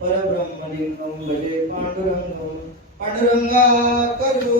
परब्रह्मलिंगं भजे पाण्डुरङ्गं पांडुरंगा करू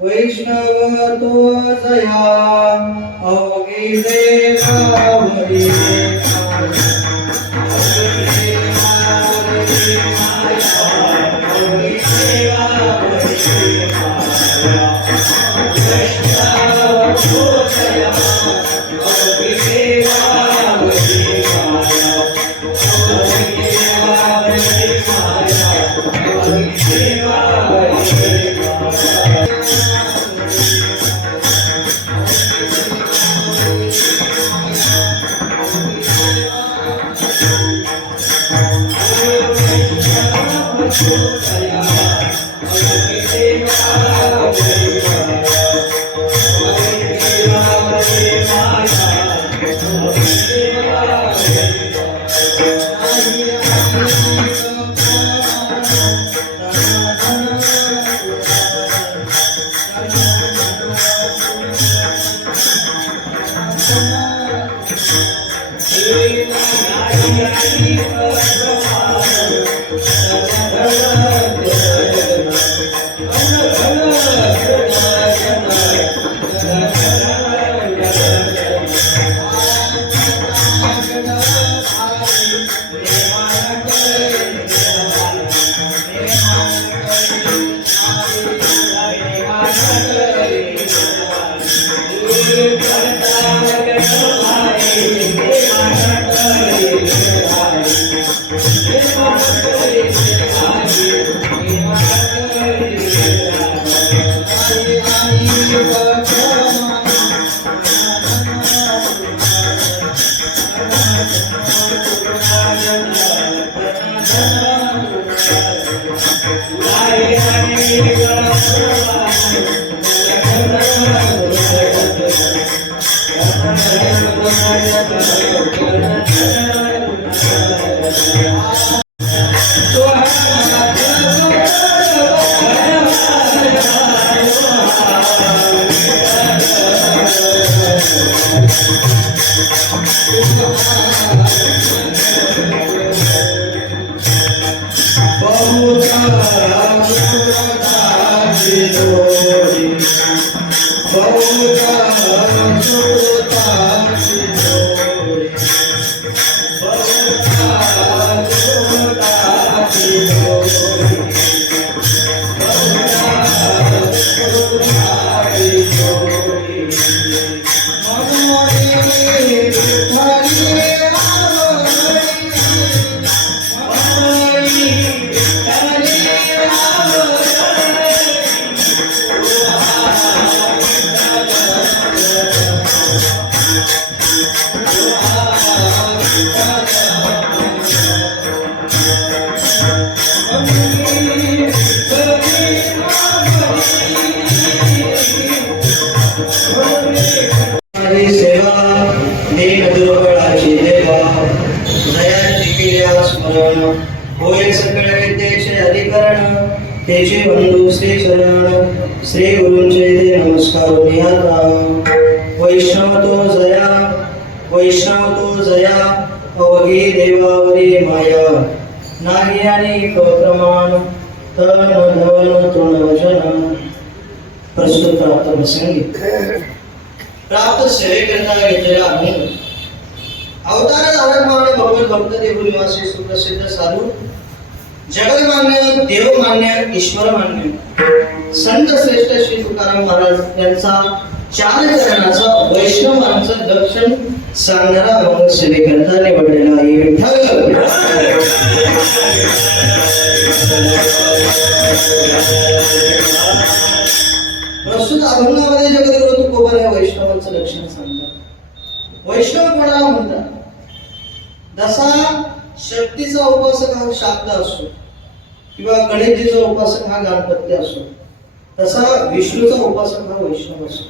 वैष्णव तो जया अवघी देवावरी सेवा दीन दुर्बळाची देवा दयाची केल्या स्मरण होय सकळ विद्येचे अधिकरण तेचे बंधू श्री शरण श्री गुरूंचे ते नमस्कार निहाता वैष्णव तो जया अवघी देवावरी माया नाही आणि प्रमाण तन धन तृणवचन प्रस्तुत प्राप्त प्रसंगी प्राप्त सेवेकरता घेतलेला अभंग अवतार धारक भगवत भक्त देवनिवासी सुप्रसिद्ध साधू जगन्मान्य देवमान्य ईश्वरमान्य संत श्रेष्ठ श्री तुकाराम महाराज यांचा 4 चरणाचा वैष्णवांचं दर्शन सांगणारा अभंग सेवेकरता निवडलेला आहे विठ्ठल प्रस्तुत अभंगामध्ये जगद्गुरु तुकोबा या वैष्णवांचं लक्षण सांगतात. वैष्णव कोणाला म्हणतात? जसा शक्तीचा उपासक हा शाक्त असतो किंवा गणेशजीचा उपासक हा गणपती असतो तसा विष्णूचा उपासक हा वैष्णव असतो.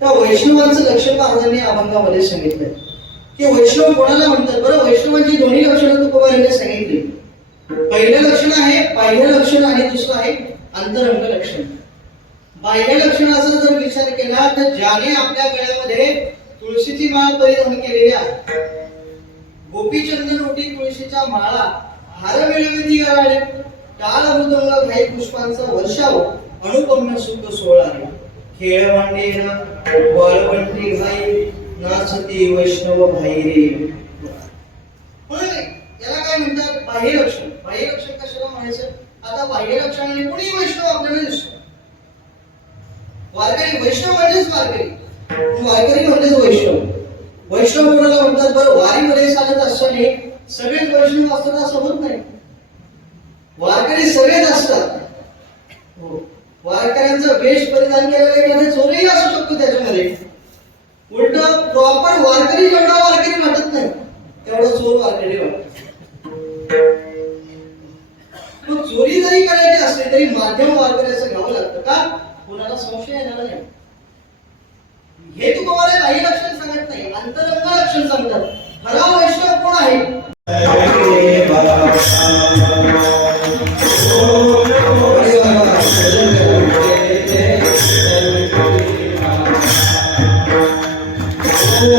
त्या वैष्णवांचं लक्षण महाराजांनी अभंगामध्ये सांगितलंय की वैष्णव कोणाला म्हणतात. बरं, वैष्णवांची दोन्ही लक्षणं तुकोबा यांनी सांगितली. पहिलं लक्षण आहे बाह्य लक्षण आणि दुसरं आहे अंतरंग लक्षण. बाह्य लक्षणाचा जर विचार केला तर ज्याने आपल्या गळ्यामध्ये तुळशीची माळ परिधान केलेली आहे, गोपीचंदन ओटी तुळशीच्या माळा, हार वेळविधी गळाळे, टाळ मृदंग घाई पुष्पांचा वर्षाव, अनुपम्य सुख सोहळा आहे. खेळवांडी वाळवंटी घाई नाचती वैष्णव भाई रे. म्हणून याला काय म्हणतात? बाह्य लक्षण. बाह्य लक्षण कशाला म्हणायचं? आता बाह्य लक्षणाने कोणी वैष्णव आपल्याला दिसतो. वारकरी वैष्णव म्हणजेच वारकरी, वारकरी म्हणजेच वैष्णव. वैष्णव कोणाला म्हणतात? बरं, वारीमध्ये चालत असताना सगळेच वैष्णव असतात असं होत नाही. वारकरी सगळेच असतात. वारकऱ्यांचा वेश परिधान केलेला एखादा चोरही असू शकतो त्याच्यामध्ये. उलट प्रॉपर वारकरी जेवढा वारकरी वाटत नाही तेवढा चोर वारकरी वाटत. मग चोरी जरी करायची असली तरी माध्यम वारकऱ्याचं घ्यावं लागतं का? कोणाला संशय येणार नाही. हे तू तुम्हाला काही लक्षण सांगत नाही, अंतरंग लक्षण सांगतात. खरा वैष्णव कोण आहे? Oh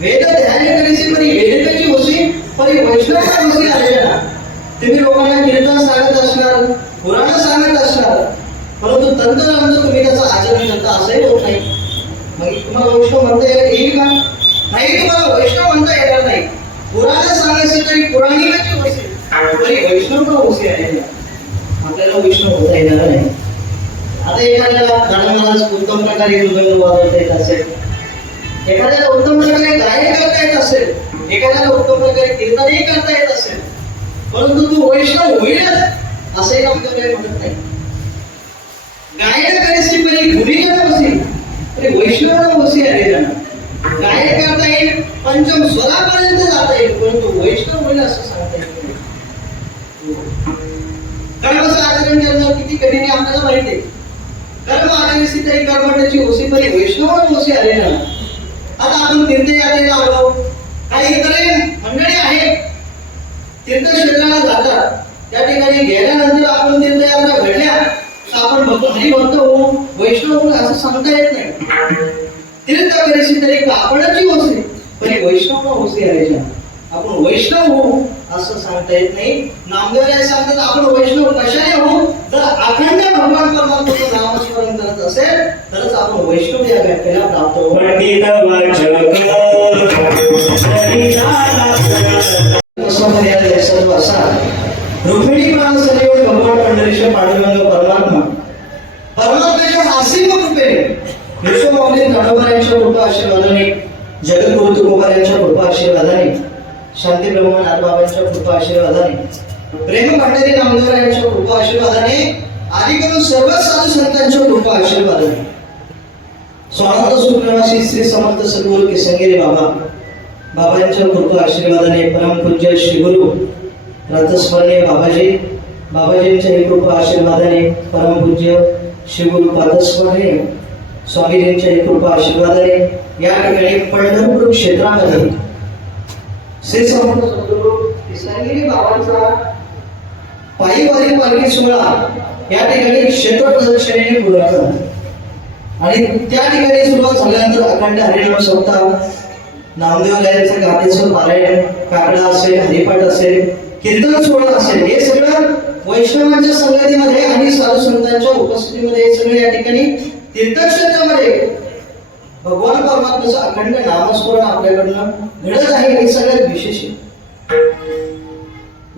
वेद ध्यान करायची परी वेदिकाची होशी परी वैष्णवाची होशी आलेल्या तुम्ही लोकांना कीर्तन सांगत असणार पुराण सांगत असणार परंतु तंत्रज्ञान तुम्ही त्याचं आचरण करता असंही होत नाही मग तुम्हाला वैष्णव म्हणता येईल का नाही तुम्हाला वैष्णव म्हणता येणार नाही पुराण सांगायचे तरी पुराणिकाची होशी तरी वैष्णव पण होशी आहे आपल्याला वैष्णव होता येणार नाही आता एखाद्याला गाणं उत्तम प्रकारे मृदंग वाजवता येत असेल एखाद्याला उत्तम प्रकारे गायन करता येत असेल एखाद्याला उत्तम प्रकारे कीर्तनही करता येत असेल परंतु तू वैष्णव होईलच असे आमचं काही म्हणत नाही गायन करायची परी गुढीला बसी तरी वैष्णवाला बसी आलेला गायन करता येईल पंचम स्वरापर्यंत जाता येईल परंतु वैष्णव होईल असं सांगता येईल कर्माचं आचरण करणं किती कठीण आहे आपल्याला माहिती आहे कर्म आचरणाची तरी कर्माची होशी परी वैष्णवाला होशी आलेला आता आपण तीर्थयात्रेला आलो काही इतर मंडळी आहेत तीर्थक्षेत्राला जातात त्या ठिकाणी गेल्यानंतर आपण तीर्थयात्रा घडल्या तर आपण हरिभक्त होऊ वैष्णव होऊ असं सांगता येत नाही तीर्थ करायची तरी कापडाची होशी तरी वैष्णव होशी आलेल्या आपण वैष्णव होऊ असं सांगता येत नाही नामदेव सांगतात आपण वैष्णव कशाने होऊ जर अखंड भगवान परमात्म्याचं नामस्मरण करत असेल तरच आपण वैष्णव या व्याख्येला प्राप्त होऊ रुक्मिणी प्राण सजीवन भगवान पंढरीश्वर पांडुरंग परमात्मा परमात्म्याच्या असीम कृपेने विश्वमाऊली ज्ञानोबा यांच्या कृपा आशीर्वादाने जगद्गुरु तुकोबा यांच्या कृपा आशीर्वादाने शांती ब्रह्मनाथ बाबांच्या कृपा आशीर्वादाने प्रेम भंडारी नामदेव यांच्या कृपा आशीर्वादाने आदी करून सर्व साधू संतांच्या कृपा आशीर्वादाने स्वानंद सुप्रवासी श्री समर्थ सद्गुरु किसनगिरी बाबांच्या कृपा आशीर्वादाने परमपूज्य श्री गुरु रथस्मरणीय बाबाजींच्या कृपा आशीर्वादाने परमपूज्य श्री गुरु पादस्मरणीय स्वामीजींच्या कृपा आशीर्वादाने या ठिकाणी पंढरपूर क्षेत्रामध्ये श्री समर्थ सद्गुरु किसनगिरी बाबांचा पायी पालखी सोहळा या ठिकाणी क्षेत्र प्रदक्षिणेने पूर्ण झाला आणि त्या ठिकाणी सुरुवात झाल्यानंतर अखंड हरिनाम सप्ताह नामदेव यांचं गाथेचं पारायण काकडा असेल हरिपाठ असेल कीर्तन सोहळा असेल हे सगळं वैष्णवांच्या संगतीमध्ये आणि साधू संतांच्या उपस्थितीमध्ये हे सगळं या ठिकाणी तीर्थक्षेत्रामध्ये भगवान परमात्म्याचं अखंड नामस्मरण आपल्याकडनं घडत आहे हे सगळ्यात विशेष आहे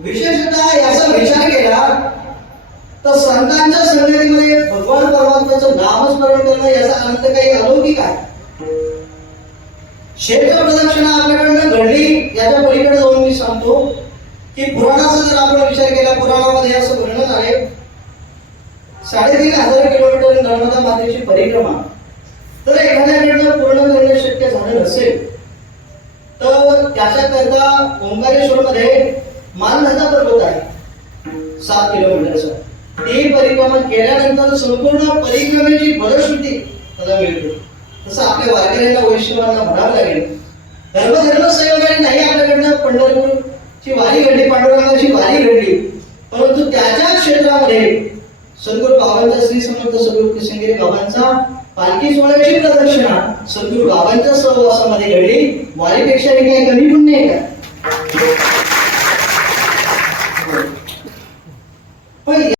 विशेषतः याचा विचार केला तर संतांच्या संगतीमध्ये भगवान परमात्म्याचं नामस्मरण करणं याचा आनंद काही अलौकिक आहे क्षेत्र प्रदक्षिणा आपल्याकडनं घडली याच्या पलीकडे जाऊन मी सांगतो की पुराणाचा जर आपण विचार केला पुराणामध्ये असं वर्णन आहे 3,500 किलोमीटर नर्मदा मातेची परिक्रमा तर एखाद्याकडनं पूर्ण करणे शक्य झालं नसेल तर त्याच्याकरता ओंकारेश्वर मध्ये मानधता पर्वत आहे 7 किलोमीटरचा ती परिक्रमा केल्यानंतर संपूर्ण परिक्रमेची फलश्रुती त्याला मिळते तसं आपल्या वारकऱ्यांना वैष्णवांना म्हणावं लागेल धर्म संयोगाने नाही आपल्याकडनं पंढरपूरची वारी घडली पांडुरंगाची वारी घडली परंतु त्याच्या क्षेत्रामध्ये सद्गुरु बाबांचा श्री समर्थ सद्गुरु किसनगिरी बाबांचा पालखी सोहळ्याची प्रदक्षिणा सद्गुरु बाबांच्या सहवासामध्ये घडली वारीपेक्षा काही कमी पण नाही का